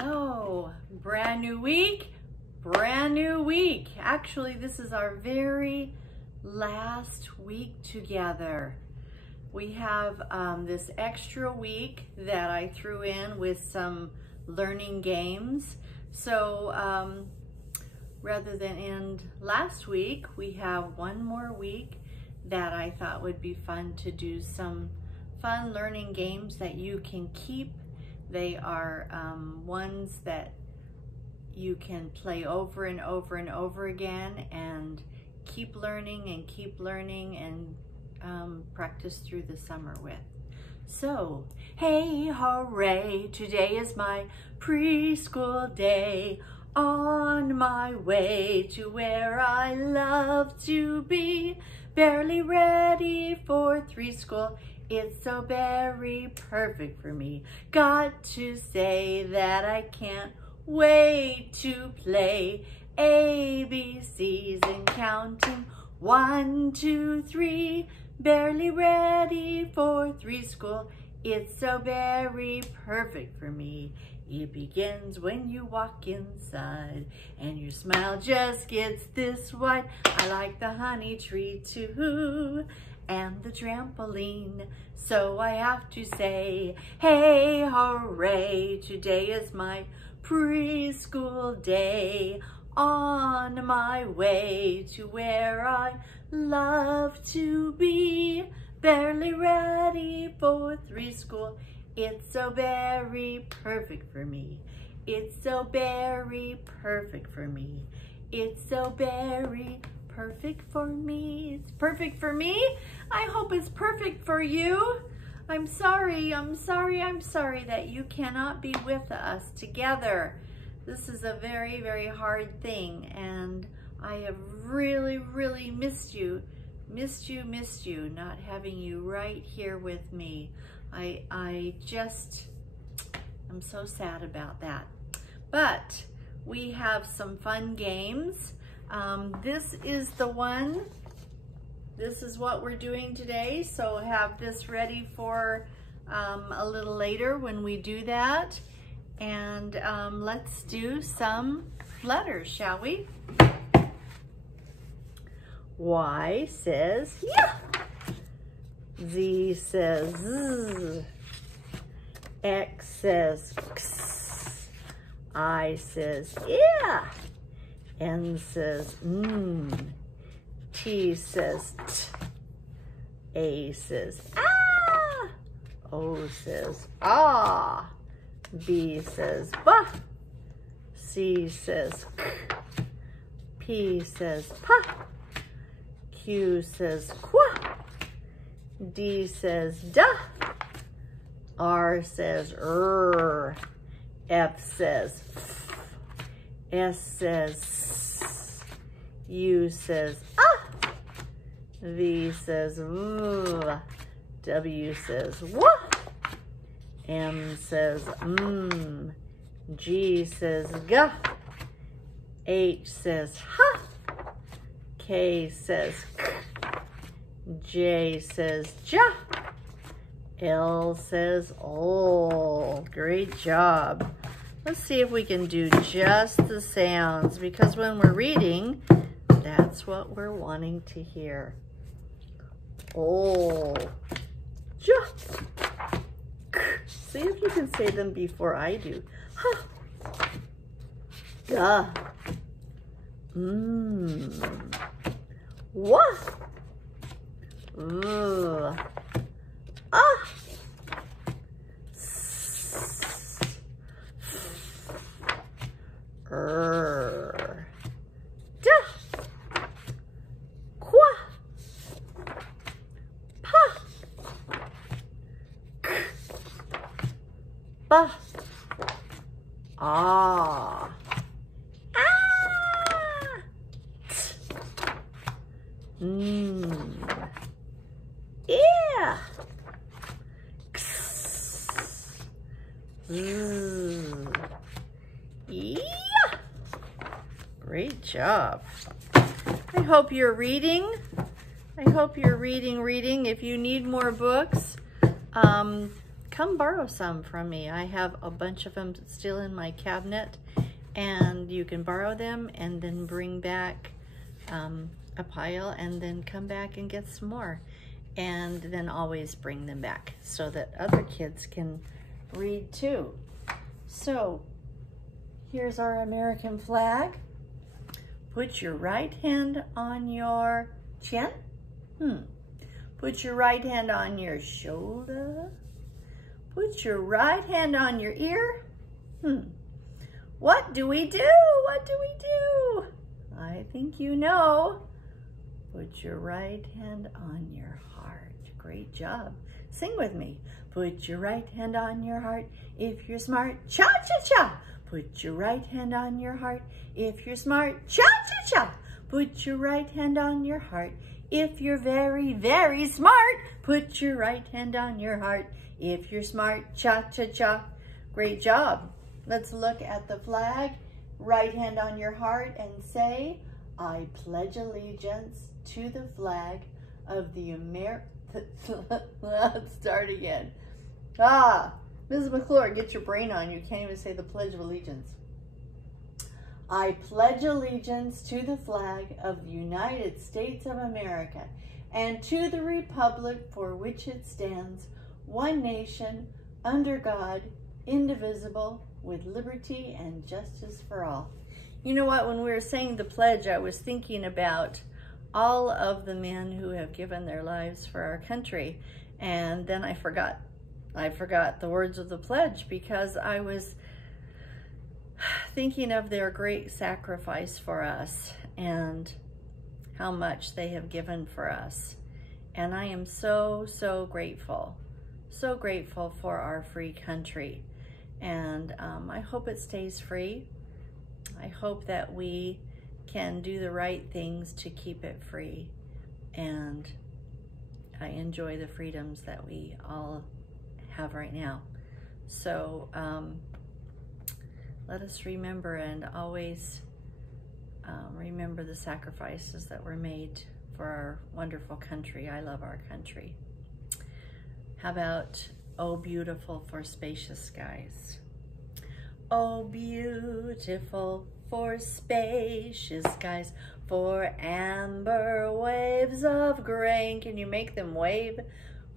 Hello, brand new week, brand new week. Actually, this is our very last week together. We have this extra week that I threw in with some learning games. So rather than end last week, we have one more week that I thought would be fun to do some fun learning games that you can keep. They are ones that you can play over and over and over again and keep learning and practice through the summer with. So, hey, hooray, today is my preschool day. On my way to where I love to be, barely ready for school. It's so very perfect for me. Got to say that I can't wait to play ABCs and counting 1, 2, 3. Barely ready for school. It's so very perfect for me. It begins when you walk inside and your smile just gets this wide. I like the honey tree too and the trampoline. So I have to say, hey, hooray, today is my preschool day. On my way to where I love to be, barely ready for school. It's so very perfect for me. It's so very perfect for me. It's so very perfect for me. It's perfect for me. I hope it's perfect for you. I'm sorry that you cannot be with us together. This is a very, very hard thing, and I have really, really missed you, not having you right here with me. I'm so sad about that. But we have some fun games. This is the one. This is what we're doing today. So have this ready for a little later when we do that. And let's do some letters, shall we? Y says yeah. Z says z. X says x. I says yeah. N says T says t. A says ah. O says ah. B says bah. C says k. P says pa. Q says qua. D says da. R says F says f. S says s. U says ah. V says v. W says wah. M says G says ga. H says ha. K says k. J says ja. L says oh. Great job. Let's see if we can do just the sounds, because when we're reading, that's what we're wanting to hear. Oh. Ja. See if you can say them before I do. Ha. Ga. Wah. Ah. Da. Qua. Pa. K. Ba. Ah. Ah. T. Yeah. Yeah. Great job. I hope you're reading. I hope you're reading. If you need more books, come come borrow some from me. I have a bunch of them still in my cabinet, and you can borrow them and then bring back a pile and then come back and get some more. And then always bring them back so that other kids can read too. So here's our American flag. Put your right hand on your chin. Put your right hand on your shoulder. Put your right hand on your ear. What do we do? What do we do? I think you know. Put your right hand on your heart. Great job. Sing with me. Put your right hand on your heart if you're smart. Cha-cha-cha. Put your right hand on your heart if you're smart. Cha-cha-cha. Put your right hand on your heart if you're very, very smart. Put your right hand on your heart if you're smart. Cha-cha-cha. Great job. Let's look at the flag. Right hand on your heart and say, I pledge allegiance to the flag of the Let's start again. Mrs. McClure, get your brain on. You can't even say the Pledge of Allegiance. I pledge allegiance to the flag of the United States of America and to the republic for which it stands, one nation, under God, indivisible, with liberty and justice for all. You know what? When we were saying the pledge, I was thinking about all of the men who have given their lives for our country. And then I forgot the words of the pledge because I was thinking of their great sacrifice for us and how much they have given for us. And I am so, so grateful for our free country. And I hope it stays free. I hope that we can do the right things to keep it free. And I enjoy the freedoms that we all have right now. So let us remember and always remember the sacrifices that were made for our wonderful country. I love our country. How about, oh, beautiful for spacious skies. Oh, beautiful for spacious skies, for amber waves of grain. Can you make them wave?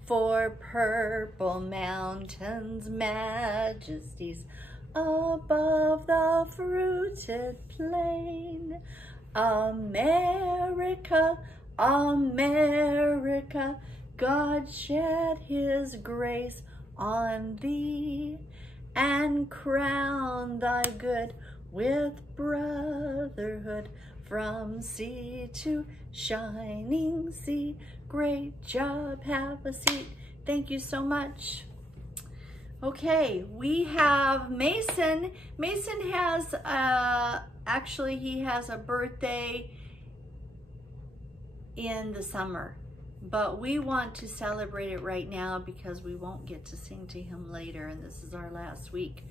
For purple mountains, majesties above the fruited plain. America, America, God shed his grace on thee and crown thy good with brotherhood from sea to shining sea. Great job, have a seat. Thank you so much. Okay, we have Mason. Mason has, actually he has a birthday in the summer, but we want to celebrate it right now because we won't get to sing to him later, and this is our last week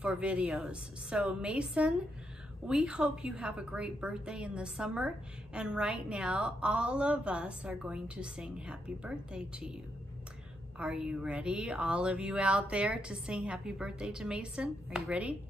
for videos. So Mason, we hope you have a great birthday in the summer, and right now all of us are going to sing happy birthday to you. Are you ready, all of you out there, to sing happy birthday to Mason? Are you ready?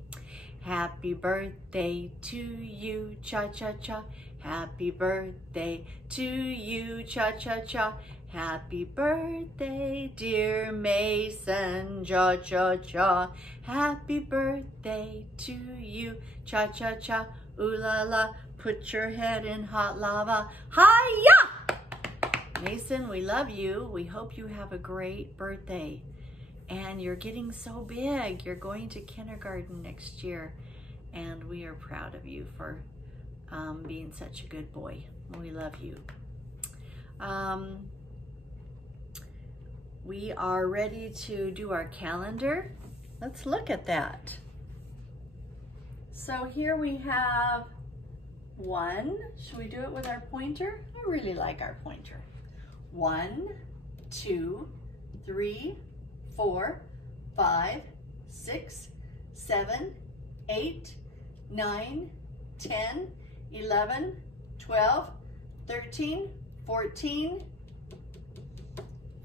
Happy birthday to you, cha-cha-cha. Happy birthday to you, cha-cha-cha. Happy birthday, dear Mason, cha-cha-cha. Happy birthday to you, cha-cha-cha. Ooh-la-la, put your head in hot lava. Hi-ya! Mason, we love you. We hope you have a great birthday. And you're getting so big. You're going to kindergarten next year. And we are proud of you for being such a good boy. We love you. We are ready to do our calendar. Let's look at that. So here we have 1. Should we do it with our pointer? I really like our pointer. 1, 2, 3, 4, 5, 6, 7, 8, 9, 10, 11, 12, 13, 14,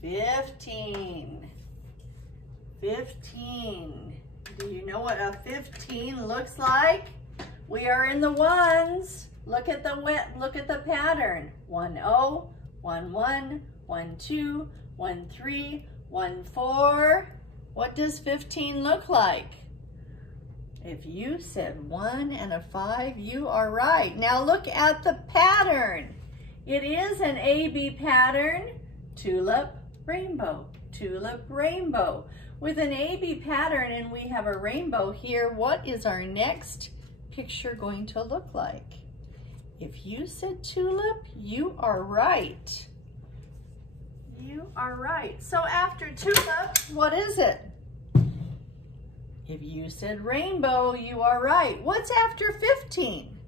15. 15. Do you know what a 15 looks like? We are in the ones. Look at the pattern. 1 0, 1 1, 1 2, 1 3, 1 4. What does 15 look like? If you said 1 and a 5, you are right. Now look at the pattern. It is an AB pattern. Tulip, rainbow, tulip, rainbow. With an AB pattern and we have a rainbow here, what is our next picture going to look like? If you said tulip, you are right. You are right. So after tulip, what is it? If you said rainbow, you are right. What's after 15?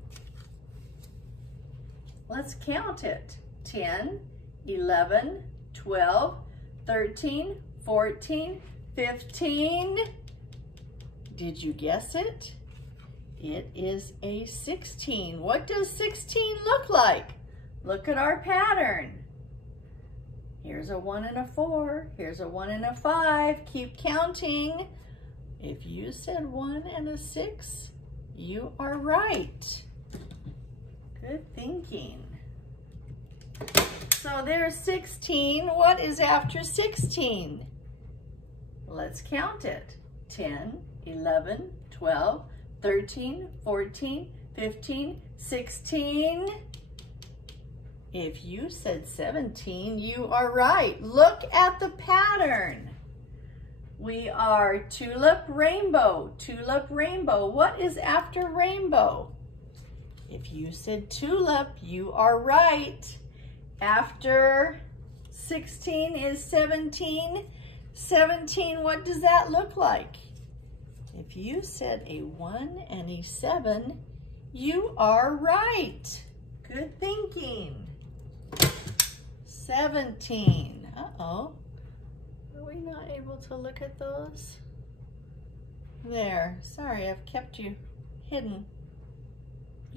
Let's count it. 10, 11, 12, 13, 14, 15. Did you guess it? It is a 16. What does 16 look like? Look at our pattern. Here's a 1 and a 4. Here's a 1 and a 5. Keep counting. If you said 1 and a 6, you are right. Good thinking. So there's 16. What is after 16? Let's count it. 10, 11, 12, 13, 14, 15, 16. If you said 17, you are right. Look at the pattern. We are tulip, rainbow, tulip, rainbow. What is after rainbow? If you said tulip, you are right. After 16 is 17. 17, what does that look like? If you said a 1 and a 7, you are right. Good thinking. 17. Uh-oh. Are we not able to look at those? There. Sorry, I've kept you hidden.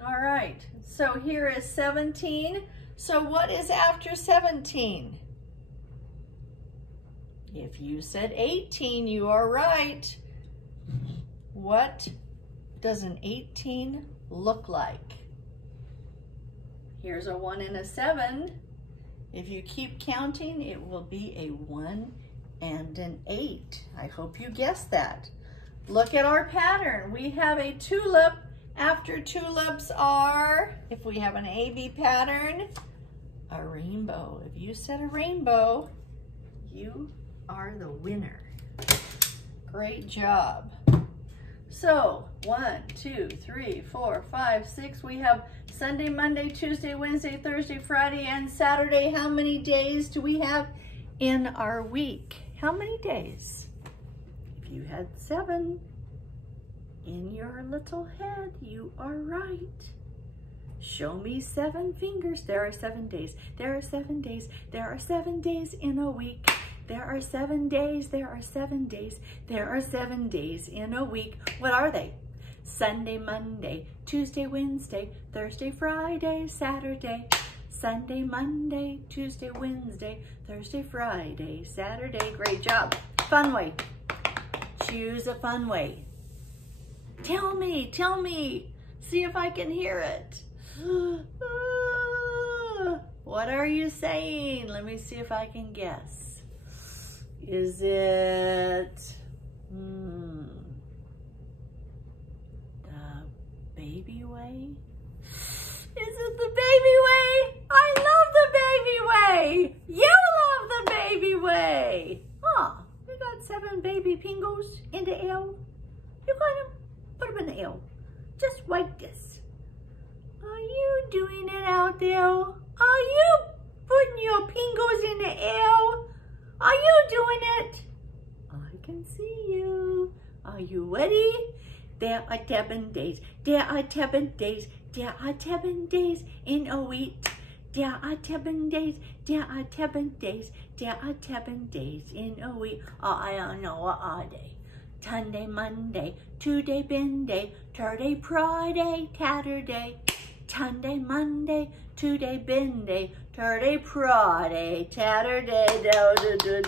All right. So here is 17. So what is after 17? If you said 18, you are right. What does an 18 look like? Here's a 1 and a 7. If you keep counting, it will be a 1 and an 8. I hope you guessed that. Look at our pattern. We have a tulip. After tulips are, if we have an AB pattern, a rainbow. If you said a rainbow, you are the winner. Great job. So 1, 2, 3, 4, 5, 6. We have Sunday, Monday, Tuesday, Wednesday, Thursday, Friday, and Saturday. How many days do we have in our week? How many days? If you had 7 in your little head, you are right. Show me 7 fingers. There are 7 days. There are 7 days. There are 7 days in a week. There are 7 days. There are 7 days. There are 7 days in a week. What are they? Sunday, Monday, Tuesday, Wednesday, Thursday, Friday, Saturday. Sunday, Monday, Tuesday, Wednesday, Thursday, Friday, Saturday. Great job. Fun way. Choose a fun way. Tell me. See if I can hear it. What are you saying? Let me see if I can guess. Is it the baby way? Is it the baby way? I love the baby way. You love the baby way. We got 7 baby pingos in the L. You got them? Put them in the L. Just like this. Are you doing it out there? Are you putting your pingos in the L? Are you doing it? I can see you. Are you ready? There are 7 days. There are 7 days. There are 7 days in a week. There are 7 days. There are 7 days. There are 7 days in a week. Oh, I don't know. What are they? Sunday, Monday, Tuesday, Wednesday, Thursday, Friday, Saturday. Tunday, Monday, Tuesday, Wednesday, Thursday, Friday, Saturday,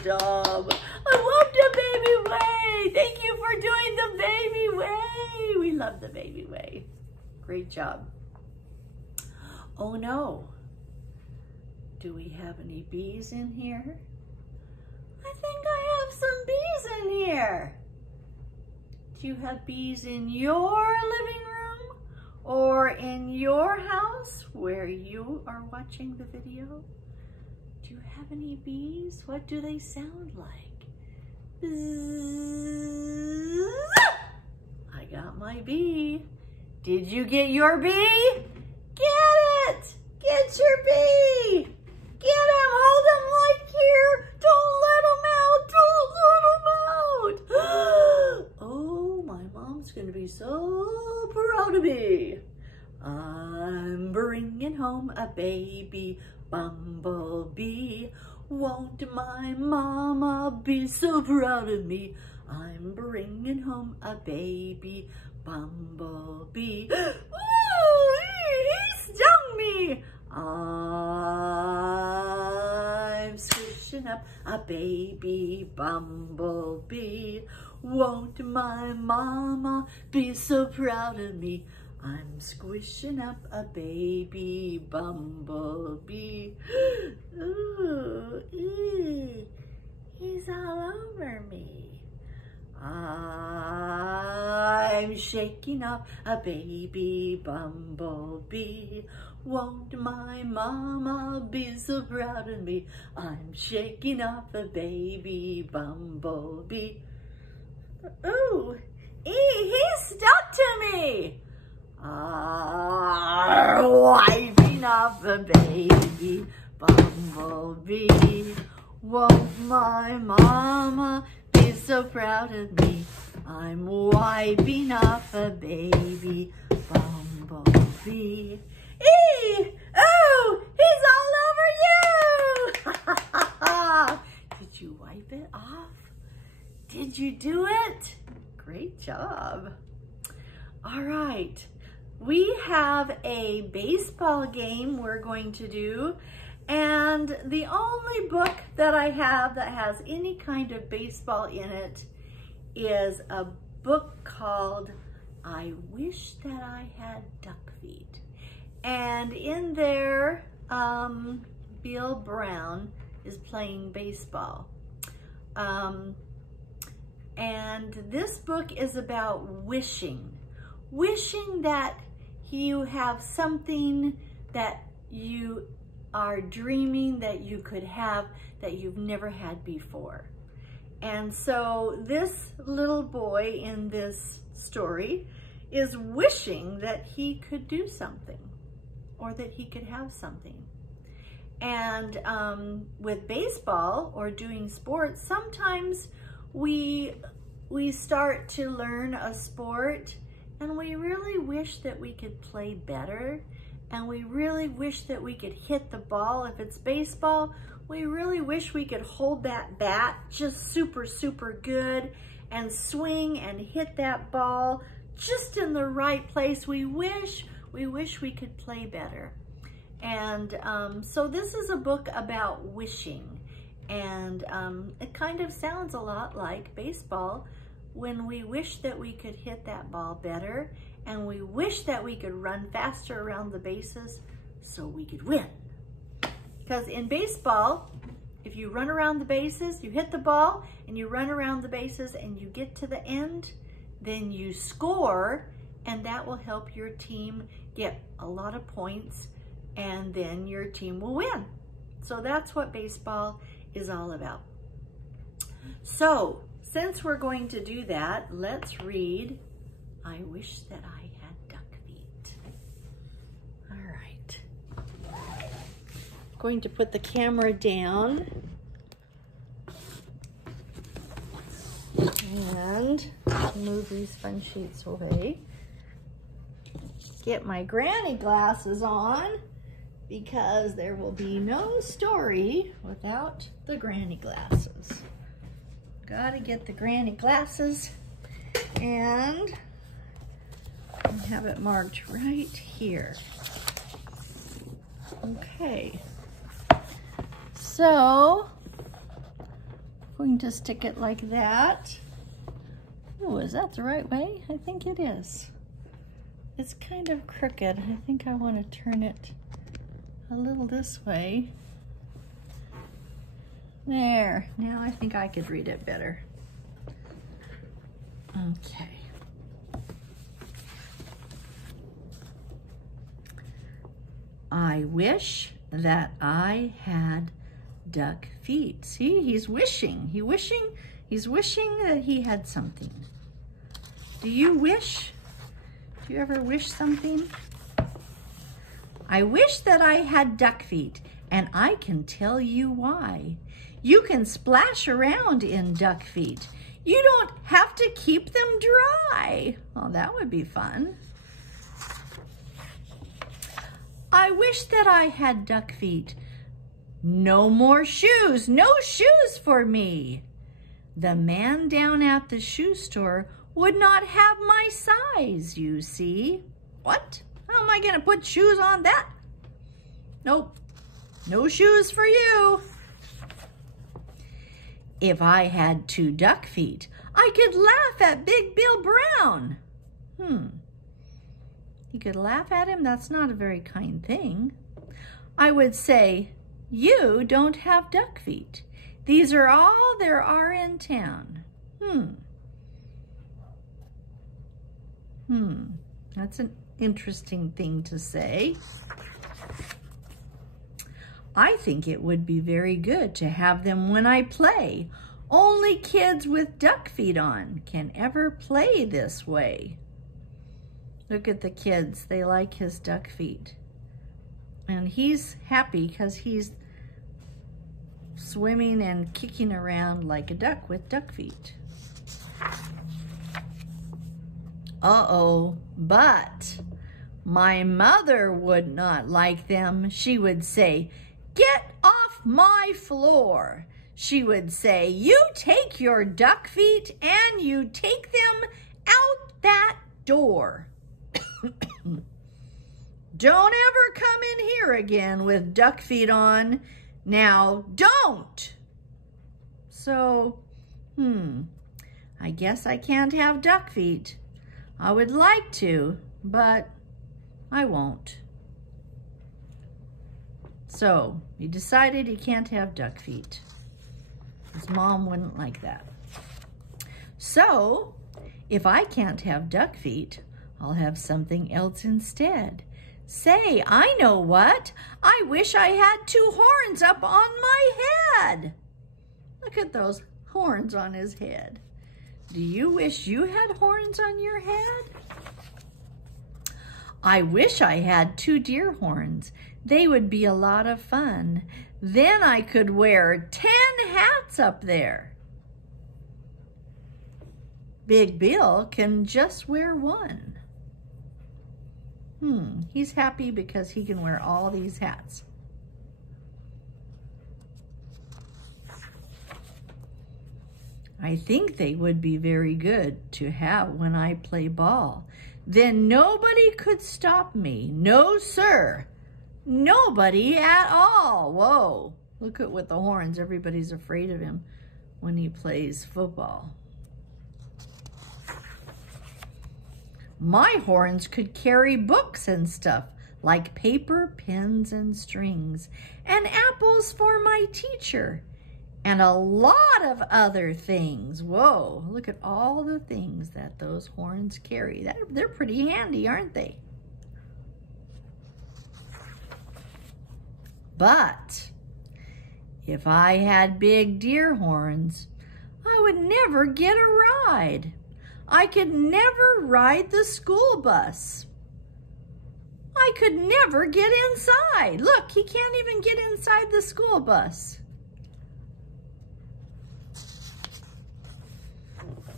Dom. I love the baby way. Thank you for doing the baby way. We love the baby way. Great job. Oh no. Do we have any bees in here? I think I have some bees in here. Do you have bees in your living room or in your house where you are watching the video? Do you have any bees? What do they sound like? Bzzz. I got my bee. Did you get your bee? Get it! Get your bee! Get him! Hold him like here! Don't let him out! Don't let him out! Oh, my mom's gonna be so proud of me. I'm bringing home a baby bumblebee. Won't my mama be so proud of me? I'm bringing home a baby bumblebee. Ooh, he stung me. I'm squishing up a baby bumblebee. Won't my mama be so proud of me? I'm squishing up a baby bumblebee. Ooh, he's all over me. I'm shaking up a baby bumblebee. Won't my mama be so proud of me? I'm shaking up a baby bumblebee. Ooh, he stuck to me. Wiping up a baby bumblebee. Won't my mama be so proud of me? I'm wiping up a baby bumblebee. Oh, he's all over you. Did you wipe it off? Did you do it? Great job. All right, we have a baseball game we're going to do, and the only book that I have that has any kind of baseball in it is a book called I Wish That I Had Duck Feet. And in there, Bill Brown is playing baseball. And this book is about wishing that you have something that you are dreaming that you could have that you've never had before. And so this little boy in this story is wishing that he could do something or that he could have something. And with baseball or doing sports, sometimes we start to learn a sport and we really wish that we could play better, and we really wish that we could hit the ball. If it's baseball, we really wish we could hold that bat just super, super good and swing and hit that ball just in the right place. We wish we could play better. And so this is a book about wishing, and it kind of sounds a lot like baseball when we wish that we could hit that ball better, and we wish that we could run faster around the bases so we could win. Because in baseball, if you run around the bases, you hit the ball and you run around the bases and you get to the end, then you score, and that will help your team get a lot of points, and then your team will win. So that's what baseball is all about. So since we're going to do that, let's read I Wish That I Had Duck Feet. All right. I'm going to put the camera down and move these fun sheets away. Get my granny glasses on, because there will be no story without the granny glasses. Gotta get the granny glasses, and have it marked right here. Okay. So, I'm going to stick it like that. Oh, is that the right way? I think it is. It's kind of crooked. I think I want to turn it a little this way. There. Now I think I could read it better. Okay. I wish that I had duck feet. See, he's wishing. He's wishing that he had something. Do you wish? Do you ever wish something? I wish that I had duck feet, and I can tell you why. You can splash around in duck feet. You don't have to keep them dry. Well, that would be fun. I wish that I had duck feet. No more shoes, no shoes for me. The man down at the shoe store would not have my size, you see. What? How am I gonna put shoes on that? Nope, no shoes for you. If I had 2 duck feet, I could laugh at Big Bill Brown. You could laugh at him? That's not a very kind thing. I would say, you don't have duck feet. These are all there are in town. That's an interesting thing to say. I think it would be very good to have them when I play. Only kids with duck feet on can ever play this way. Look at the kids, they like his duck feet. And he's happy because he's swimming and kicking around like a duck with duck feet. Uh-oh, but my mother would not like them. She would say, "Get off my floor." She would say, "You take your duck feet and you take them out that door." Don't ever come in here again with duck feet on. Now, don't. So, I guess I can't have duck feet. I would like to, but I won't. So, he decided he can't have duck feet. His mom wouldn't like that. So, if I can't have duck feet, I'll have something else instead. Say, I know what. I wish I had 2 horns up on my head. Look at those horns on his head. Do you wish you had horns on your head? I wish I had 2 deer horns. They would be a lot of fun. Then I could wear 10 hats up there. Big Bill can just wear 1. He's happy because he can wear all these hats. I think they would be very good to have when I play ball. Then nobody could stop me. No, sir. Nobody at all. Whoa. Look at with the horns. Everybody's afraid of him when he plays football. My horns could carry books and stuff, like paper, pens, and strings, and apples for my teacher, and a lot of other things. Whoa, look at all the things that those horns carry. They're pretty handy, aren't they? But if I had big deer horns, I would never get a ride. I could never ride the school bus. I could never get inside. Look, he can't even get inside the school bus.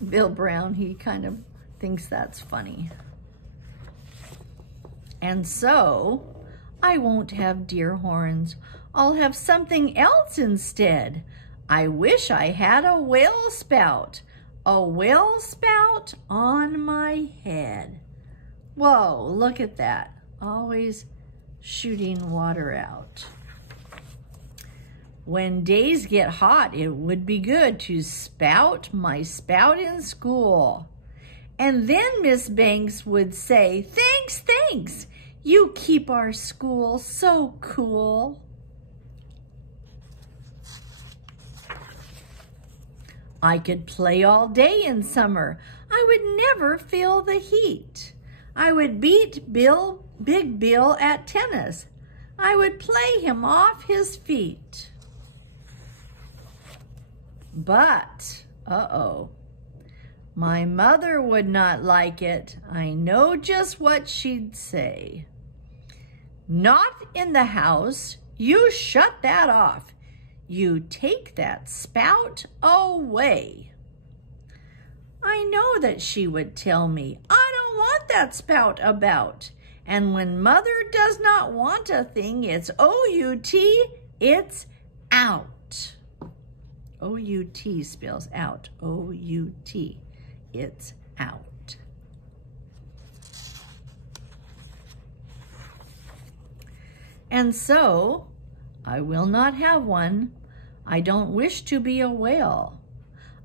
Bill Brown, he kind of thinks that's funny. And so, I won't have deer horns. I'll have something else instead. I wish I had a whale spout. A whale spout on my head. Whoa, look at that. Always shooting water out. When days get hot, it would be good to spout my spout in school. And then Miss Banks would say, thanks, thanks, you keep our school so cool. I could play all day in summer. I would never feel the heat. I would beat Big Bill at tennis. I would play him off his feet. But, my mother would not like it. I know just what she'd say. Not in the house. You shut that off. You take that spout away. I know that she would tell me, I don't want that spout about. And when mother does not want a thing, it's O-U-T, it's out. O-U-T spells out, O-U-T, it's out. And so, I will not have one. I don't wish to be a whale.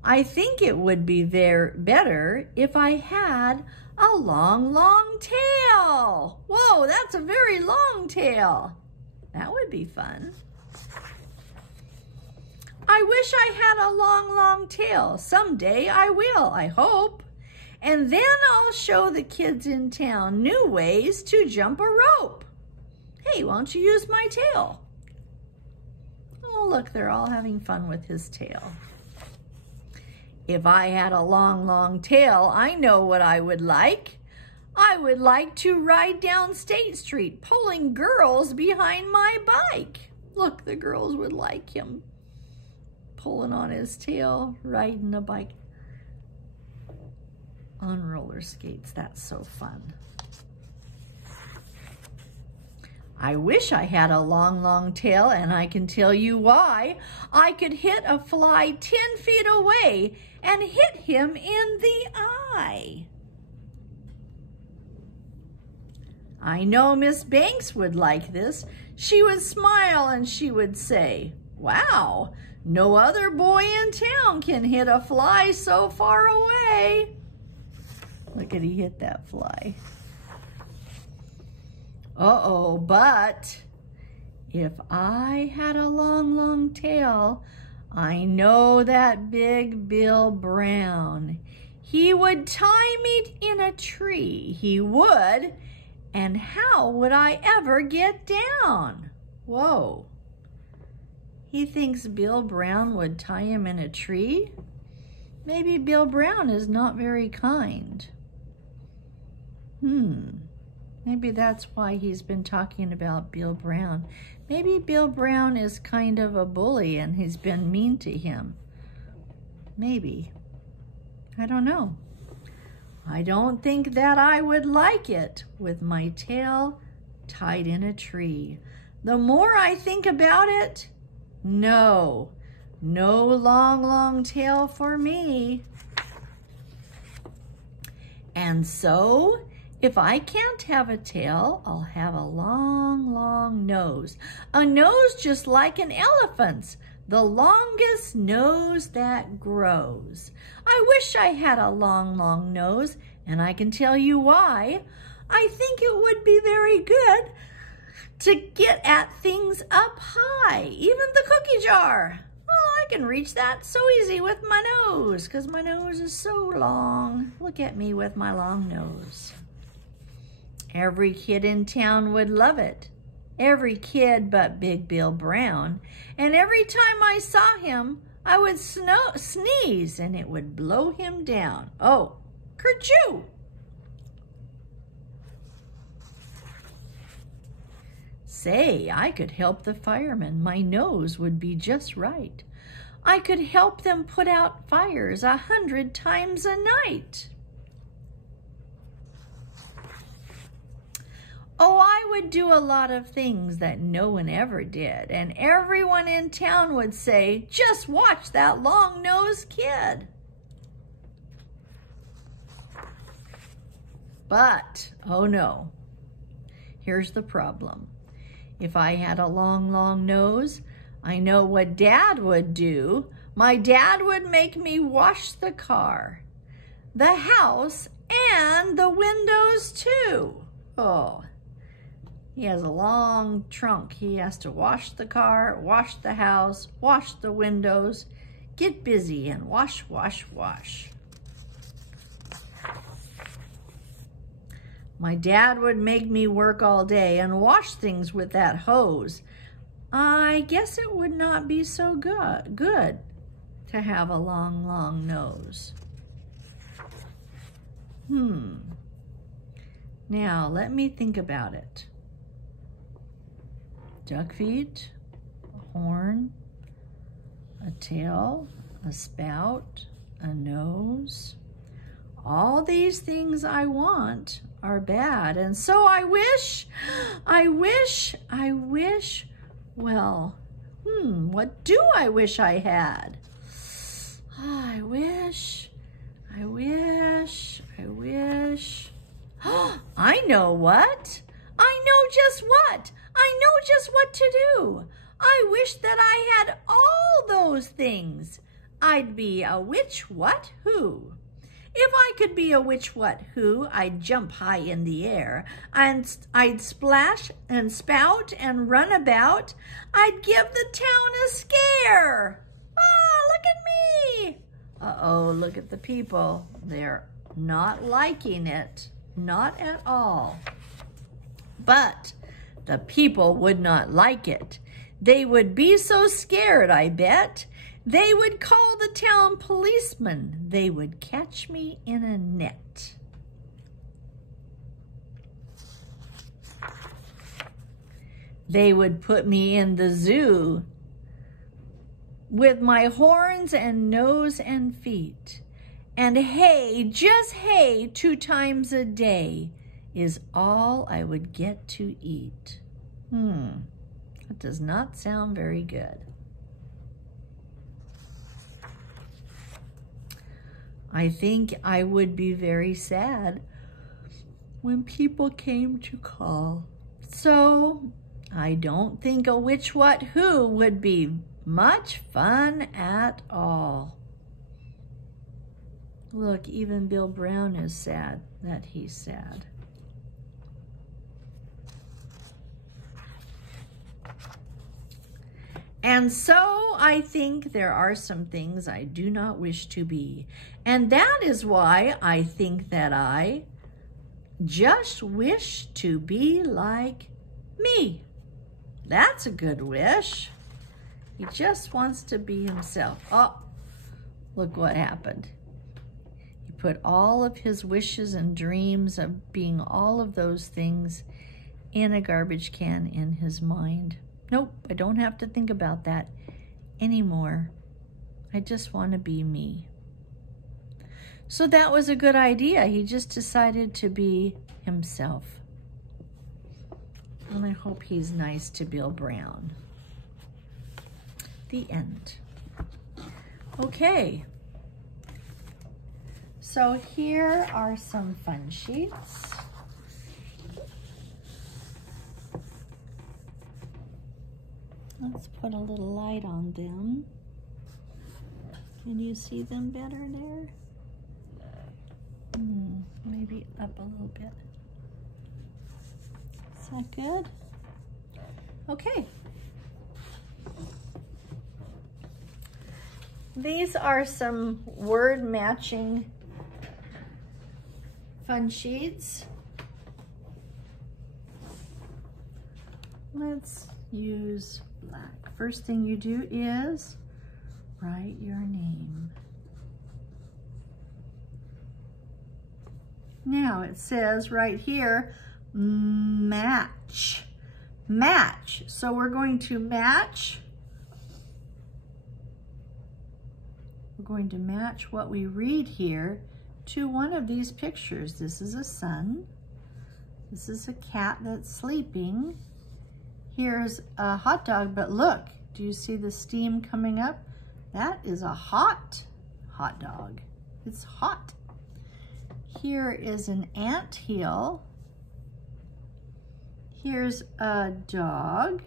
I think it would be better if I had a long, long tail. Whoa, that's a very long tail. That would be fun. I wish I had a long, long tail. Someday I will, I hope. And then I'll show the kids in town new ways to jump a rope. Hey, won't you use my tail? Oh, look, they're all having fun with his tail. If I had a long, long tail, I know what I would like. I would like to ride down State Street, pulling girls behind my bike. Look, the girls would like him pulling on his tail, riding a bike on roller skates. That's so fun. I wish I had a long, long tail, and I can tell you why. I could hit a fly 10 feet away and hit him in the eye. I know Miss Banks would like this. She would smile and she would say, wow, no other boy in town can hit a fly so far away. Look at he hit that fly. But if I had a long, long tail, I know that Big Bill Brown, he would tie me in a tree. He would, and how would I ever get down? Whoa. He thinks Bill Brown would tie him in a tree? Maybe Bill Brown is not very kind. Maybe that's why he's been talking about Bill Brown. Maybe Bill Brown is kind of a bully and he's been mean to him. Maybe. I don't know. I don't think that I would like it with my tail tied in a tree. The more I think about it, no long, long tail for me. And so, if I can't have a tail, I'll have a long, long nose. A nose just like an elephant's, the longest nose that grows. I wish I had a long, long nose, and I can tell you why. I think it would be very good to get at things up high, even the cookie jar. Oh, I can reach that so easy with my nose, because my nose is so long. Look at me with my long nose. Every kid in town would love it. Every kid but Big Bill Brown. And every time I saw him, I would sneeze and it would blow him down. Oh, kerchoo! Say, I could help the firemen. My nose would be just right. I could help them put out fires 100 times a night. Oh, I would do a lot of things that no one ever did, and everyone in town would say, just watch that long-nosed kid. But, oh no, here's the problem. If I had a long, long nose, I know what Dad would do. My dad would make me wash the car, the house, and the windows too. Oh, he has a long trunk. He has to wash the car, wash the house, wash the windows, get busy and wash, wash, wash. My dad would make me work all day and wash things with that hose. I guess it would not be so good to have a long, long nose. Now, let me think about it. Duck feet, a horn, a tail, a spout, a nose. All these things I want are bad, and so I wish, well, what do I wish I had? I wish. I know what. I know just what. I know just what to do. I wish that I had all those things. I'd be a which, what, who. If I could be a which, what, who, I'd jump high in the air, and I'd splash and spout and run about. I'd give the town a scare. Ah, look at me. Uh-oh, look at the people. They're not liking it, not at all. But the people would not like it. They would be so scared, I bet. They would call the town policeman. They would catch me in a net. They would put me in the zoo with my horns and nose and feet. And hay, just hay, 2 times a day is all I would get to eat. That does not sound very good. I think I would be very sad when people came to call. So I don't think a which, what, who would be much fun at all. Look, even Bill Brown is sad that he's sad. And so I think there are some things I do not wish to be. And that is why I think that I just wish to be like me. That's a good wish. He just wants to be himself. Oh, look what happened. He put all of his wishes and dreams of being all of those things in a garbage can in his mind. Nope, I don't have to think about that anymore. I just want to be me. So that was a good idea. He just decided to be himself. And I hope he's nice to Bill Brown. The end. Okay. So here are some fun sheets. Let's put a little light on them. Can you see them better there? Maybe up a little bit. Is that good? Okay. These are some word matching fun sheets. Let's use black. First thing you do is write your name. Now it says right here, match. Match. So we're going to match. We're going to match what we read here to one of these pictures. This is a sun. This is a cat that's sleeping. Here's a hot dog, but look, do you see the steam coming up? That is a hot dog. It's hot. Here is an ant hill. Here's a dog.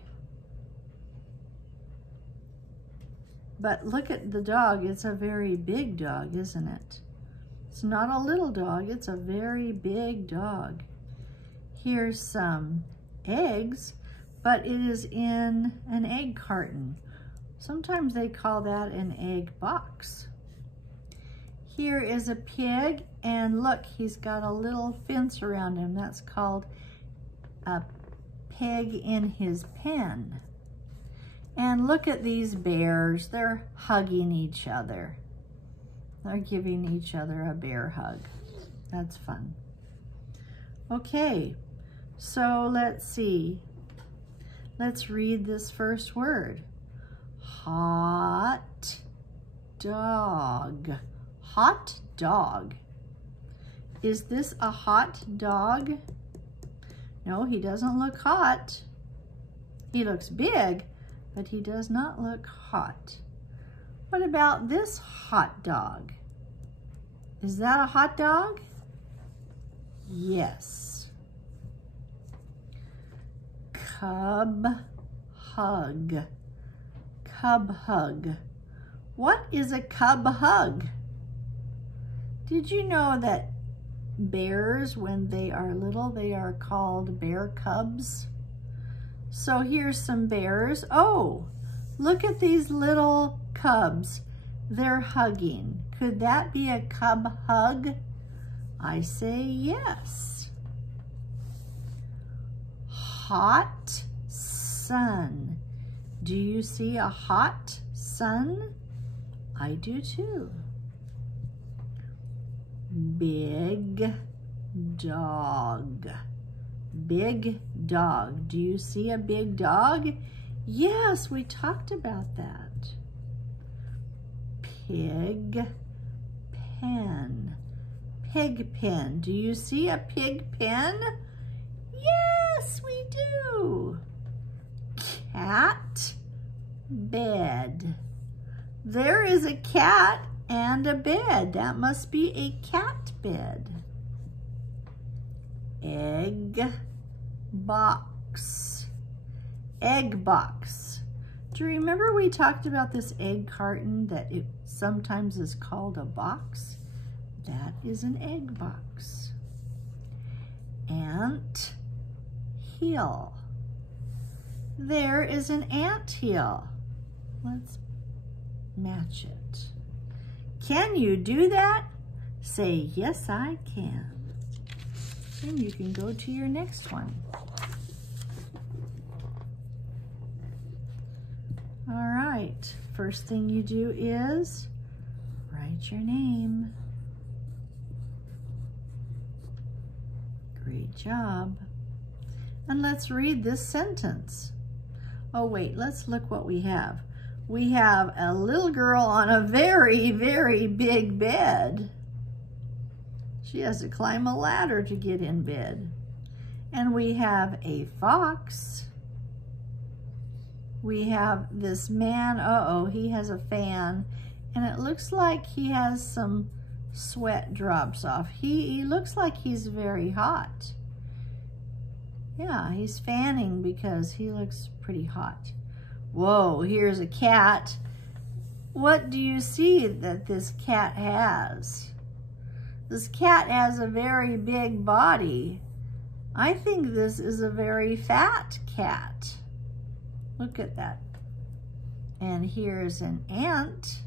But look at the dog. It's a very big dog, isn't it? It's not a little dog. It's a very big dog. Here's some eggs, but it is in an egg carton. Sometimes they call that an egg box. Here is a pig, and look, he's got a little fence around him. That's called a pig in his pen. And look at these bears. They're hugging each other. They're giving each other a bear hug. That's fun. Okay, so let's see. Let's read this first word. Hot dog. Hot dog. Is this a hot dog? No, he doesn't look hot. He looks big, but he does not look hot. What about this hot dog? Is that a hot dog? Yes. Cub hug. Cub hug. What is a cub hug? Did you know that bears, when they are little, they are called bear cubs? So here's some bears. Oh, look at these little cubs. They're hugging. Could that be a cub hug? I say yes. Hot sun. Do you see a hot sun? I do too. Big dog. Big dog. Do you see a big dog? Yes, we talked about that. Pig pen. Pig pen. Do you see a pig pen? Yes, we do. Cat bed. There is a cat and a bed. That must be a cat bed. Egg box. Egg box. Do you remember we talked about this egg carton that it sometimes is called a box? That is an egg box. Ant hill. There is an ant hill. Let's match it. Can you do that? Say, yes, I can. And you can go to your next one. All right, first thing you do is write your name. Great job. And let's read this sentence. Oh wait, let's look what we have. We have a little girl on a very, very big bed. She has to climb a ladder to get in bed. And we have a fox. We have this man, he has a fan, and it looks like he has some sweat drops off. He looks like he's very hot. Yeah, he's fanning because he looks pretty hot. Whoa, here's a cat. What do you see that this cat has? This cat has a very big body. I think this is a very fat cat. Look at that. And here's an ant.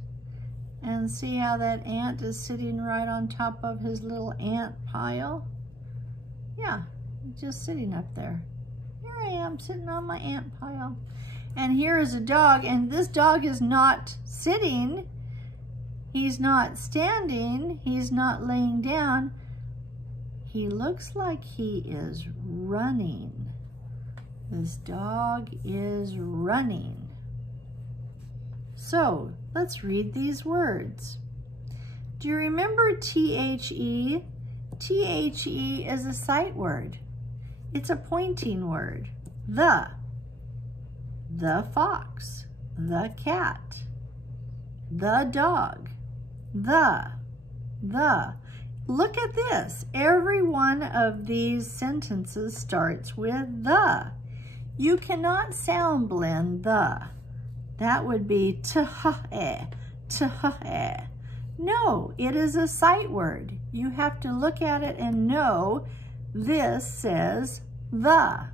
And see how that ant is sitting right on top of his little ant pile? Yeah, just sitting up there. Here I am sitting on my ant pile. And here is a dog, and this dog is not sitting. He's not standing. He's not laying down. He looks like he is running. This dog is running. So let's read these words. Do you remember T-H-E? T-H-E is a sight word. It's a pointing word. The fox, the cat, the dog, the. look at this. Every one of these sentences starts with the. You cannot sound blend the. That would be t-ha-eh, t-ha-eh. No, it is a sight word. You have to look at it and know this says the.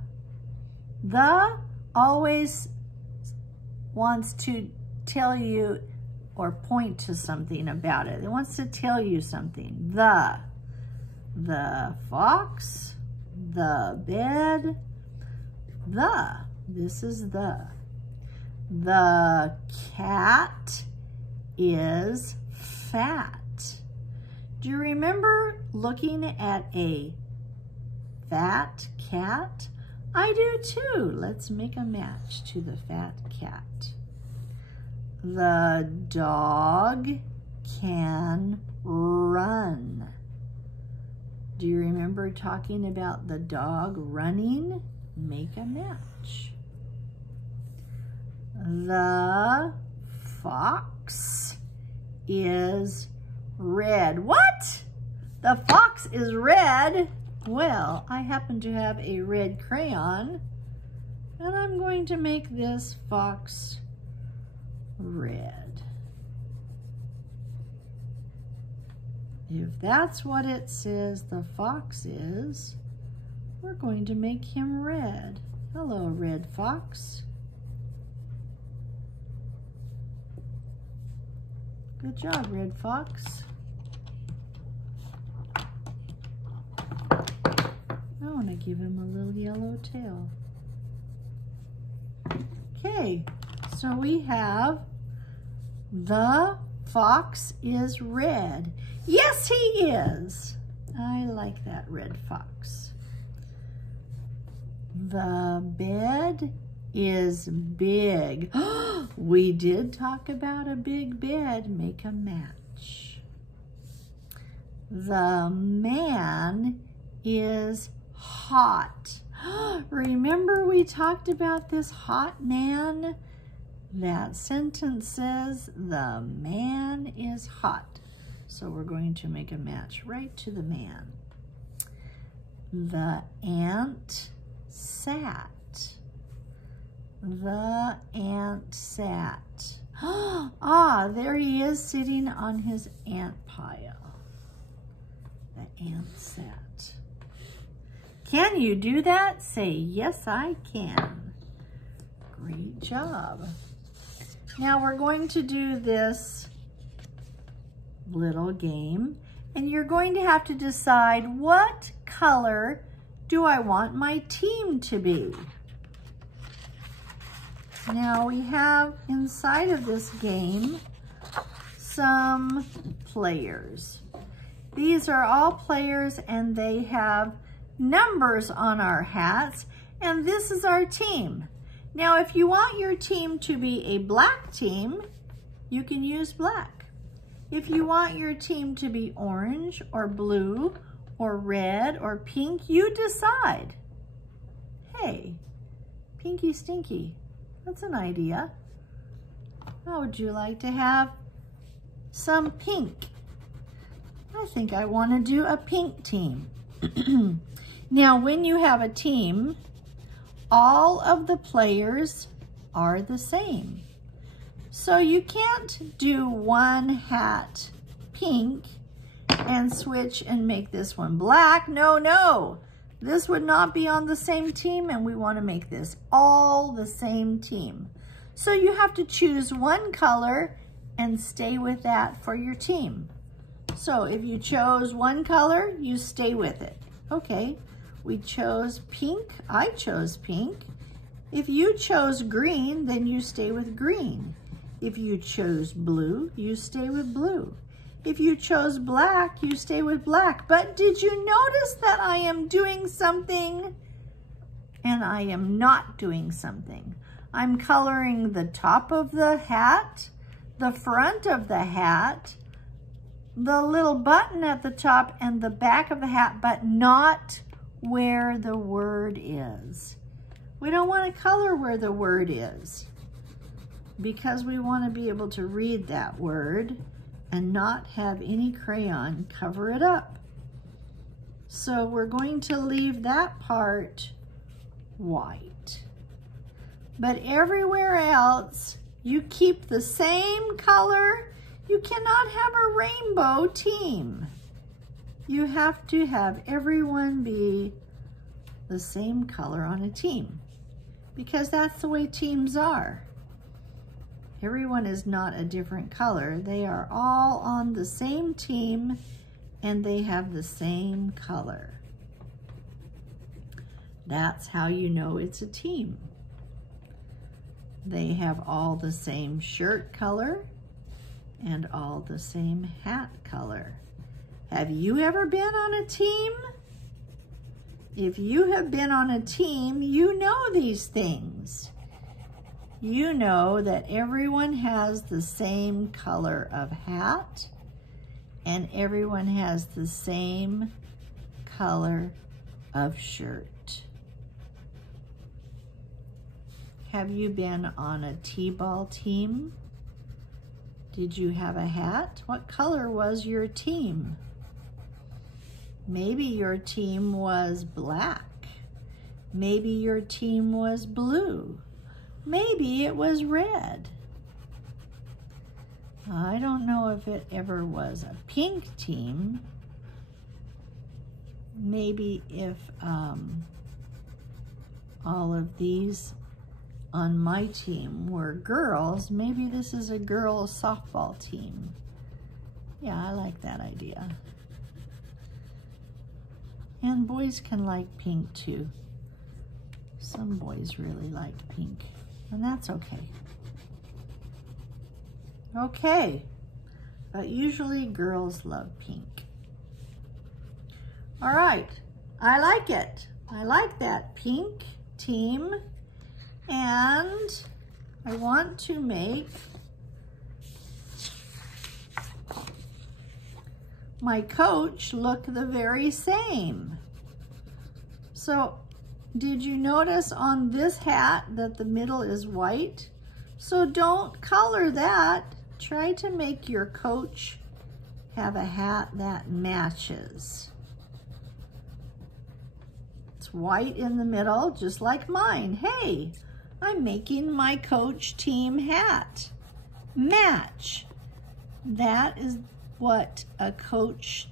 The always wants to tell you or point to something about it. It wants to tell you something. The fox, the bed, this is the cat is fat. Do you remember looking at a fat cat? I do too. Let's make a match to the fat cat. The dog can run. Do you remember talking about the dog running? Make a match. The fox is red. What? The fox is red? Well, I happen to have a red crayon, and I'm going to make this fox red. If that's what it says the fox is, we're going to make him red. Hello, red fox. Good job, red fox. I want to give him a little yellow tail. Okay, so we have the fox is red. Yes, he is. I like that red fox. The bed is big. We did talk about a big bed. Make a match. The man is hot. Remember we talked about this hot man? That sentence says the man is hot. So we're going to make a match right to the man. The ant sat. The ant sat. Ah, there he is sitting on his ant pile. The ant sat. Can you do that? Say, yes, I can. Great job. Now we're going to do this little game, and you're going to have to decide what color do I want my team to be. Now we have inside of this game some players. These are all players and they have numbers on our hats, and this is our team. Now if you want your team to be a black team, you can use black. If you want your team to be orange or blue or red or pink, you decide. Hey, Pinky Stinky. That's an idea. How would you like to have some pink? I think I want to do a pink team. Now, when you have a team, all of the players are the same. So you can't do one hat pink and switch and make this one black. No, no. This would not be on the same team, and we want to make this all the same team. So you have to choose one color and stay with that for your team. So if you chose one color, you stay with it. Okay, we chose pink. I chose pink. If you chose green, then you stay with green. If you chose blue, you stay with blue. If you chose black, you stay with black. But did you notice that I am doing something and I am not doing something? I'm coloring the top of the hat, the front of the hat, the little button at the top, and the back of the hat, but not where the word is. We don't want to color where the word is because we want to be able to read that word and not have any crayon cover it up. So we're going to leave that part white. But everywhere else, you keep the same color. You cannot have a rainbow team. You have to have everyone be the same color on a team, because that's the way teams are. Everyone is not a different color. They are all on the same team and they have the same color. That's how you know it's a team. They have all the same shirt color and all the same hat color. Have you ever been on a team? If you have been on a team, you know these things. You know that everyone has the same color of hat and everyone has the same color of shirt. Have you been on a t-ball team? Did you have a hat? What color was your team? Maybe your team was black. Maybe your team was blue. Maybe it was red. I don't know if it ever was a pink team. Maybe if all of these on my team were girls, maybe this is a girls softball team. Yeah, I like that idea. And boys can like pink too. Some boys really like pink, and that's okay. Okay, but usually girls love pink. All right, I like it. I like that pink team, and I want to make my coach look the very same. So did you notice on this hat that the middle is white? So don't color that. Try to make your coach have a hat that matches. It's white in the middle, just like mine. Hey, I'm making my coach team hat match. That is what a coach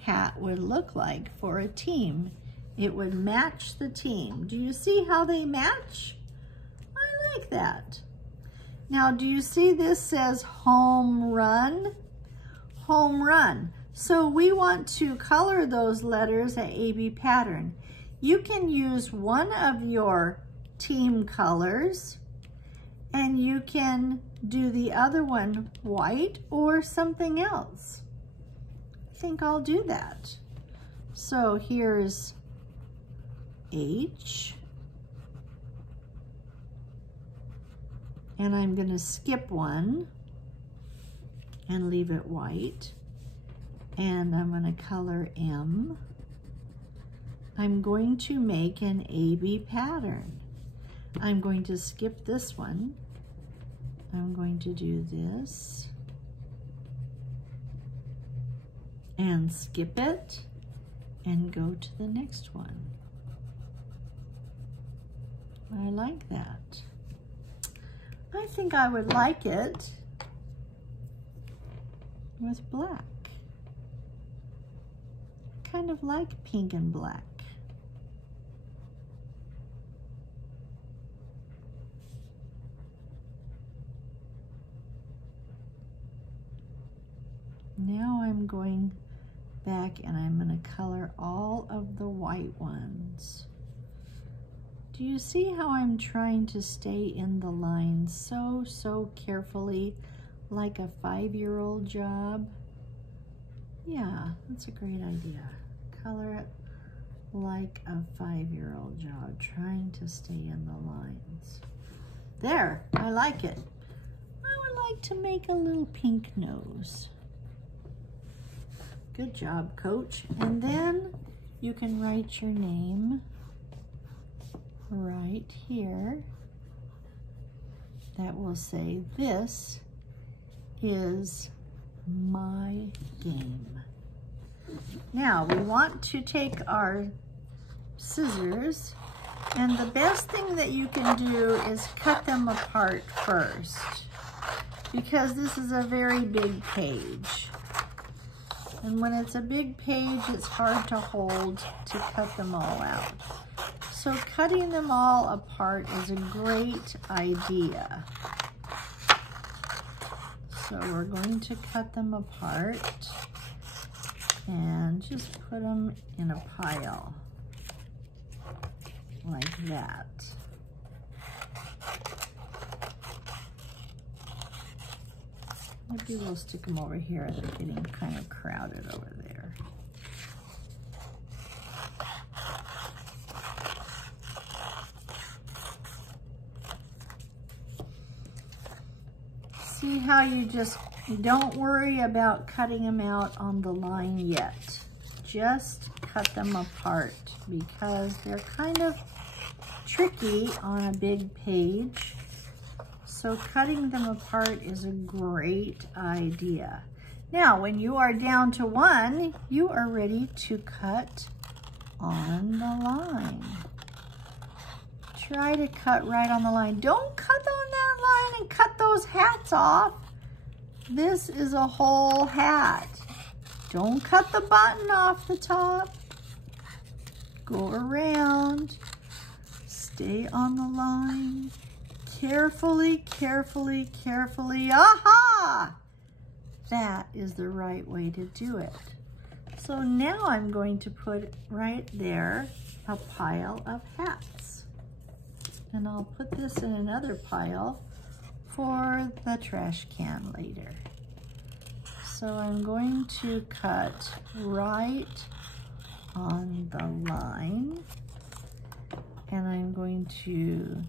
hat would look like for a team. It would match the team. Do you see how they match? I like that. Now, do you see this says home run? Home run. So we want to color those letters a AB pattern. You can use one of your team colors and you can do the other one white or something else. I think I'll do that. So here's H, and I'm going to skip one and leave it white, and I'm going to color M. I'm going to make an AB pattern. I'm going to skip this one. I'm going to do this and skip it and go to the next one. I like that. I think I would like it with black. Kind of like pink and black. Now I'm going back and I'm going to color all of the white ones. Do you see how I'm trying to stay in the line so carefully, like a 5-year-old job? Yeah, that's a great idea. Color it like a 5-year-old job, trying to stay in the lines. There, I like it. I would like to make a little pink nose. Good job, Coach. And then you can write your name right here. That will say, "This is my game." Now we want to take our scissors, and the best thing that you can do is cut them apart first, because this is a very big page. And when it's a big page, it's hard to hold to cut them all out. So cutting them all apart is a great idea. So we're going to cut them apart and just put them in a pile like that. Maybe we'll stick them over here. They're getting kind of crowded over there. See how you don't worry about cutting them out on the line yet. Just cut them apart because they're kind of tricky on a big page. So cutting them apart is a great idea. Now, when you are down to one, you are ready to cut on the line. Try to cut right on the line. Don't cut on that line and cut those hats off. This is a whole hat. Don't cut the button off the top. Go around. Stay on the line. Carefully, carefully, carefully. Aha! That is the right way to do it. So now I'm going to put right there a pile of hats. And I'll put this in another pile for the trash can later. So I'm going to cut right on the line, and I'm going to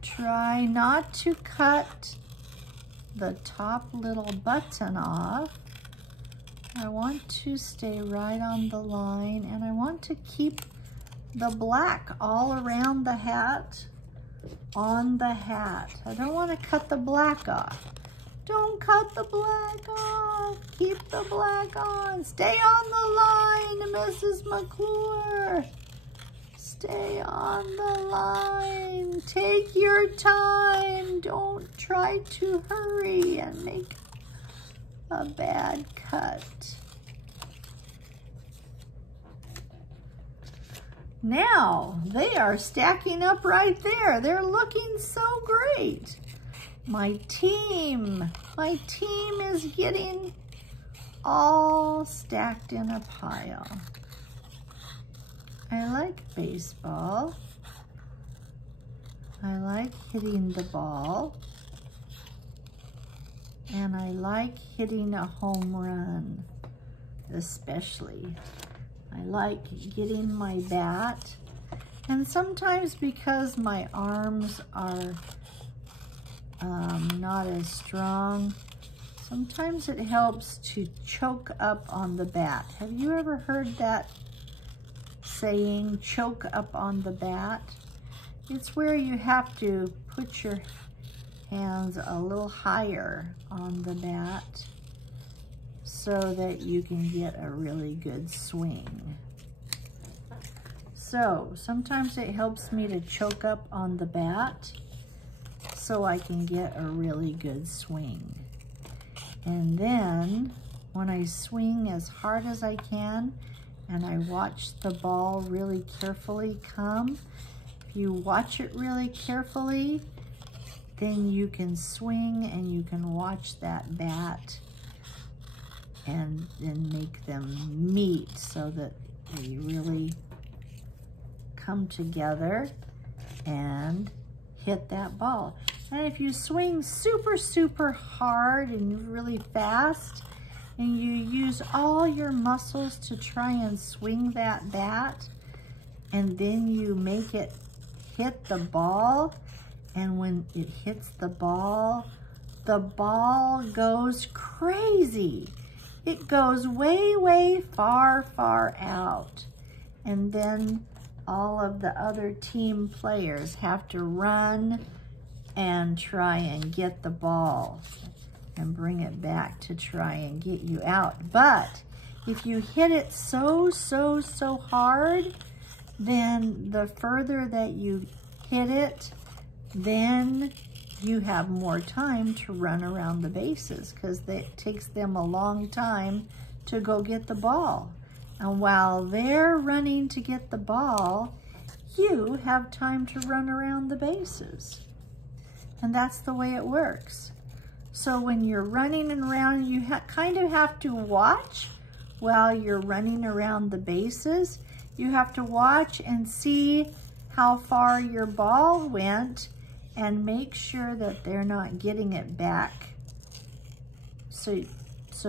try not to cut the top little button off. I want to stay right on the line, and I want to keep the black all around the hat on the hat. I don't want to cut the black off. Don't cut the black off. Keep the black on. Stay on the line, Mrs. McClure. Stay on the line. Take your time. Don't try to hurry and make a bad cut. Now, they are stacking up right there. They're looking so great. My team is getting all stacked in a pile. I like baseball. I like hitting the ball. And I like hitting a home run, especially. I like getting my bat. And sometimes because my arms are not as strong, sometimes it helps to choke up on the bat. Have you ever heard that saying, choke up on the bat? It's where you have to put your hands a little higher on the bat so that you can get a really good swing. So sometimes it helps me to choke up on the bat so I can get a really good swing. And then when I swing as hard as I can and I watch the ball really carefully come, if you watch it really carefully, then you can swing and you can watch that bat and then make them meet so that they really come together and hit that ball. And if you swing super, super hard and really fast, and you use all your muscles to try and swing that bat, and then you make it hit the ball, and when it hits the ball goes crazy. It goes way, way far, far out. And then all of the other team players have to run and try and get the ball and bring it back to try and get you out. But If you hit it so hard, then the further that you hit it, then you have more time to run around the bases because it takes them a long time to go get the ball. And while they're running to get the ball, you have time to run around the bases. And that's the way it works. So when you're running around, you kind of have to watch while you're running around the bases. You have to watch and see how far your ball went and make sure that they're not getting it back so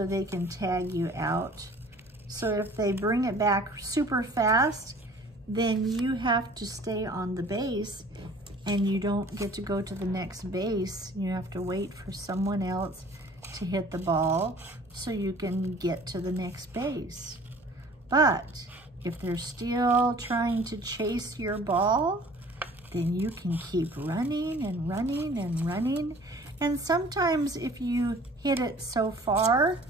they can tag you out. So if they bring it back super fast, then you have to stay on the base and you don't get to go to the next base. You have to wait for someone else to hit the ball so you can get to the next base. But if they're still trying to chase your ball, then you can keep running and running and running. And sometimes if you hit it so far,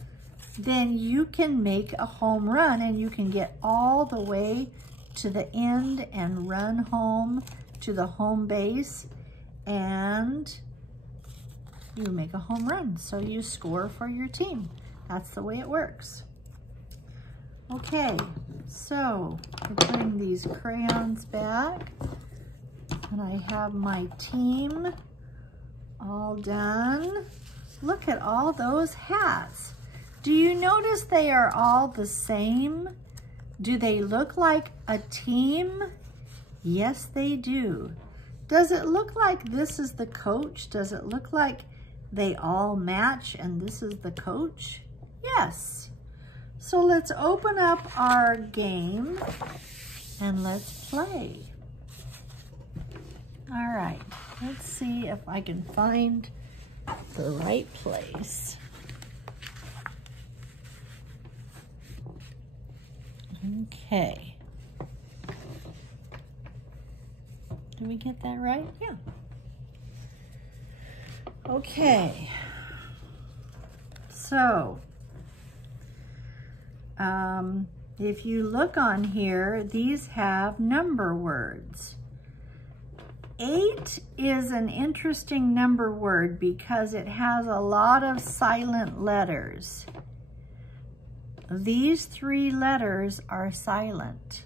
then you can make a home run and you can get all the way to the end and run home to the home base and you make a home run. So you score for your team. That's the way it works. Okay, so we're putting these crayons back and I have my team all done. Look at all those hats. Do you notice they are all the same? Do they look like a team? Yes, they do. Does it look like this is the coach? Does it look like they all match and this is the coach? Yes. So let's open up our game and let's play. All right, let's see if I can find the right place. Okay. Did we get that right? Yeah. Okay. So, if you look on here, these have number words. 8 is an interesting number word because it has a lot of silent letters. These 3 letters are silent,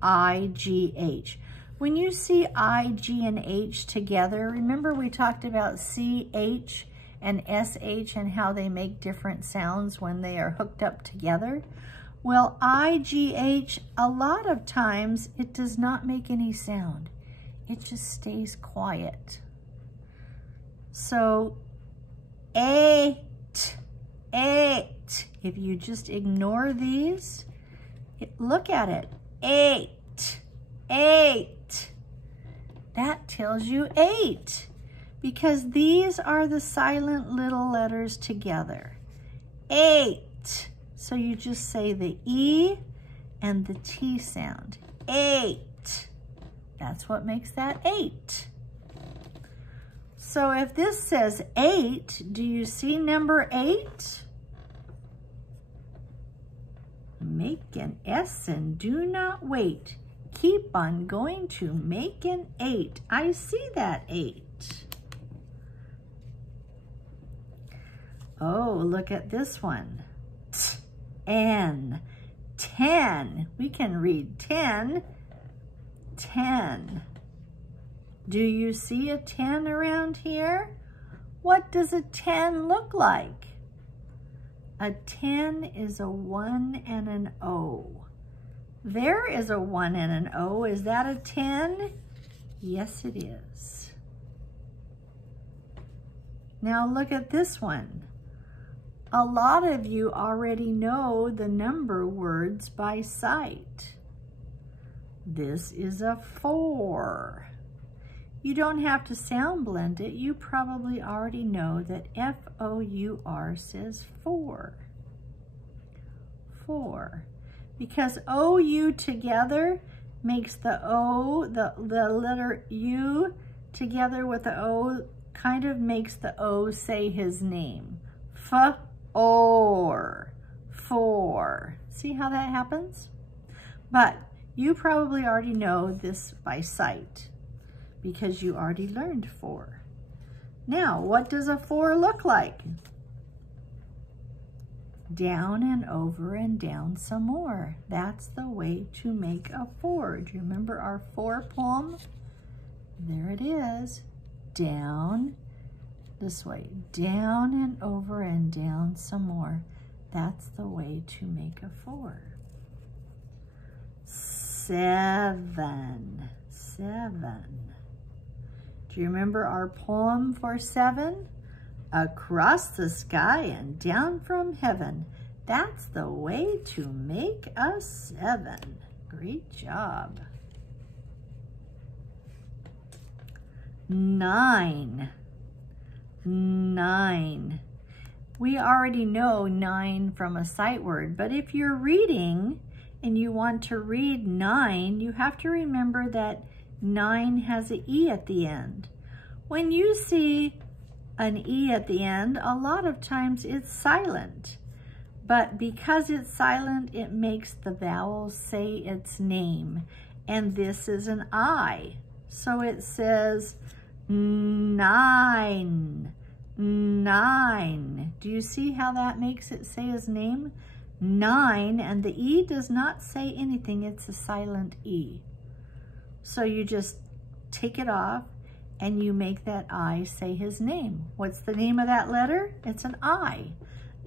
I, G, H. When you see I, G, and H together, remember we talked about C, H, and SH and how they make different sounds when they are hooked up together? Well, I, G, H, a lot of times it does not make any sound. It just stays quiet. So, 8, 8. If you just ignore these, look at it. 8, 8. That tells you 8 because these are the silent little letters together. 8. So you just say the E and the T sound. 8. That's what makes that 8. So if this says 8, do you see number 8? Make an S and do not wait. Keep on going to make an 8. I see that 8. Oh, look at this one. N. 10. We can read 10. 10. Do you see a 10 around here? What does a 10 look like? A 10 is a 1 and an O. There is a 1 and an O. Is that a 10? Yes, it is. Now look at this one. A lot of you already know the number words by sight. This is a 4. You don't have to sound blend it. You probably already know that F-O-U-R says 4. 4. Because O-U together makes the O, the letter U together with the O kind of makes the O say his name. F-O-R. 4. See how that happens? But you probably already know this by sight because you already learned 4. Now, what does a 4 look like? Down and over and down some more. That's the way to make a 4. Do you remember our 4 poem? There it is. Down, this way. Down and over and down some more. That's the way to make a 4. 7. 7. Do you remember our poem for 7? Across the sky and down from heaven. That's the way to make a 7. Great job. 9. 9. We already know 9 from a sight word, but if you're reading and you want to read 9, you have to remember that 9 has an E at the end. When you see an E at the end, a lot of times it's silent. But because it's silent, it makes the vowels say its name. And this is an I. So it says 9. 9. Do you see how that makes it say his name? 9, and the E does not say anything. It's a silent E. So you just take it off and you make that I say his name. What's the name of that letter? It's an I.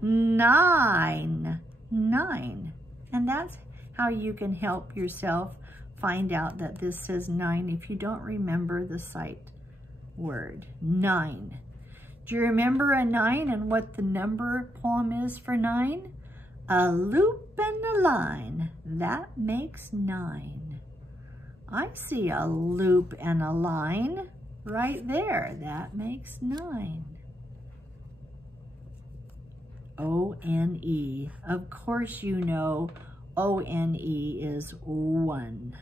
9. 9. And that's how you can help yourself find out that this says 9 if you don't remember the sight word. 9. Do you remember a 9 and what the number poem is for 9? A loop and a line. That makes 9. I see a loop and a line right there. That makes 9. O-N-E. Of course you know O-N-E is 1.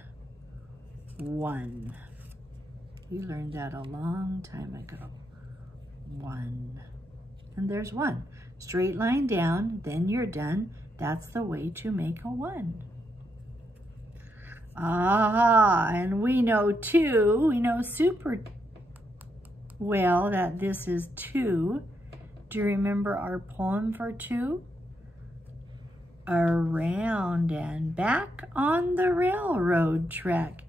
1. You learned that a long time ago. 1. And there's 1. Straight line down, then you're done. That's the way to make a 1. Ah, and we know 2. We know super well that this is 2. Do you remember our poem for 2? Around and back on the railroad track.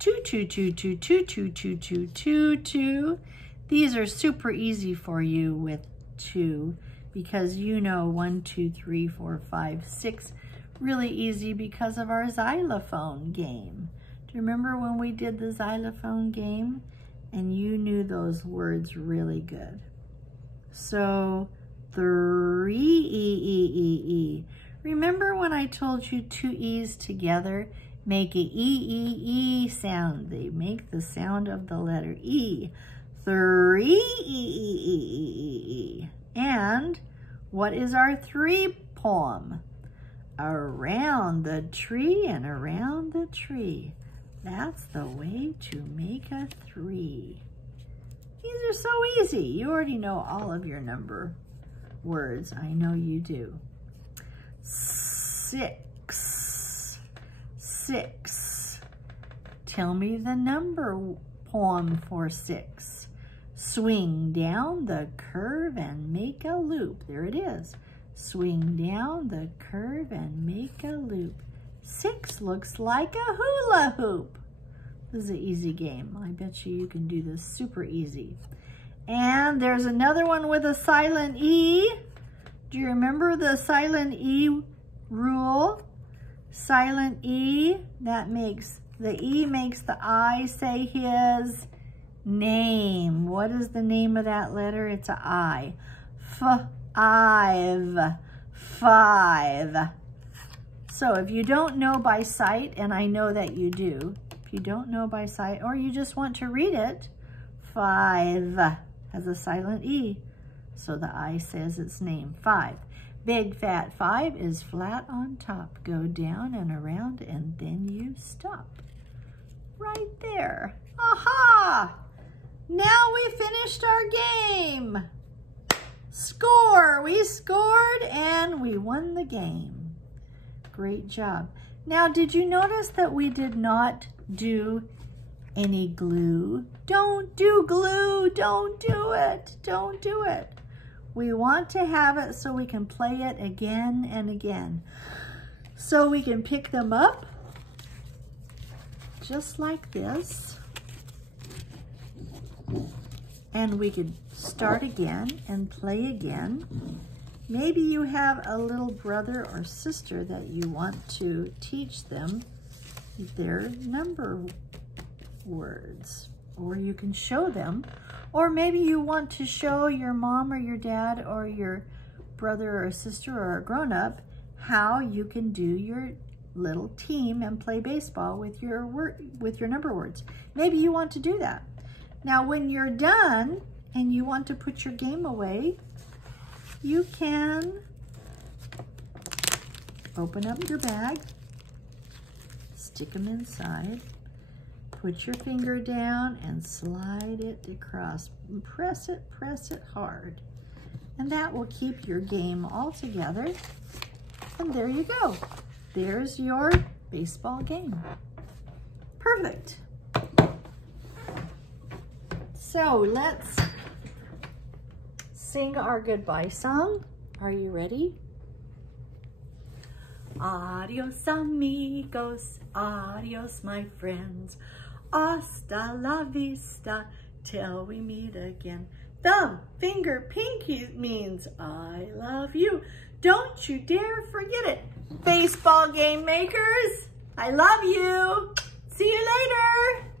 2, 2, 2, 2, 2, 2, 2, 2, 2, 2. These are super easy for you with 2 because you know 1, 2, 3, 4, 5, 6. Really easy because of our xylophone game. Do you remember when we did the xylophone game and you knew those words really good? So 3 E. Remember when I told you 2 E's together make a E sound? They make the sound of the letter E. 3 E. And what is our 3 poem? Around the tree and around the tree. That's the way to make a 3. These are so easy. You already know all of your number words. I know you do. 6. 6. Tell me the number poem for 6. Swing down the curve and make a loop. There it is. Swing down the curve and make a loop. 6 looks like a hula hoop. This is an easy game. I bet you can do this super easy. And there's another one with a silent E. Do you remember the silent E rule? Silent E, that makes, the E makes the I say his name. What is the name of that letter? It's a I. 5. 5. So if you don't know by sight, and I know that you do, if you don't know by sight, or you just want to read it, 5 has a silent E. So the I says its name, 5. Big fat 5 is flat on top. Go down and around and then you stop. Right there. Aha! Now we finished our game. Score! We scored and we won the game. Great job. Now, did you notice that we did not do any glue? Don't do glue. Don't do it. Don't do it. We want to have it so we can play it again and again. So we can pick them up just like this. And we could start again and play again. Maybe you have a little brother or sister that you want to teach them their number words, or you can show them, or maybe you want to show your mom or your dad or your brother or sister or a grown-up how you can do your little team and play baseball with your number words. Maybe you want to do that. Now, when you're done and you want to put your game away, you can open up your bag, stick them inside, put your finger down and slide it across. Press it hard. And that will keep your game all together. And there you go. There's your baseball game. Perfect. So let's sing our goodbye song. Are you ready? Adios amigos, adios my friends, hasta la vista, till we meet again. Thumb, finger, pinky means I love you. Don't you dare forget it. Baseball game makers, I love you. See you later.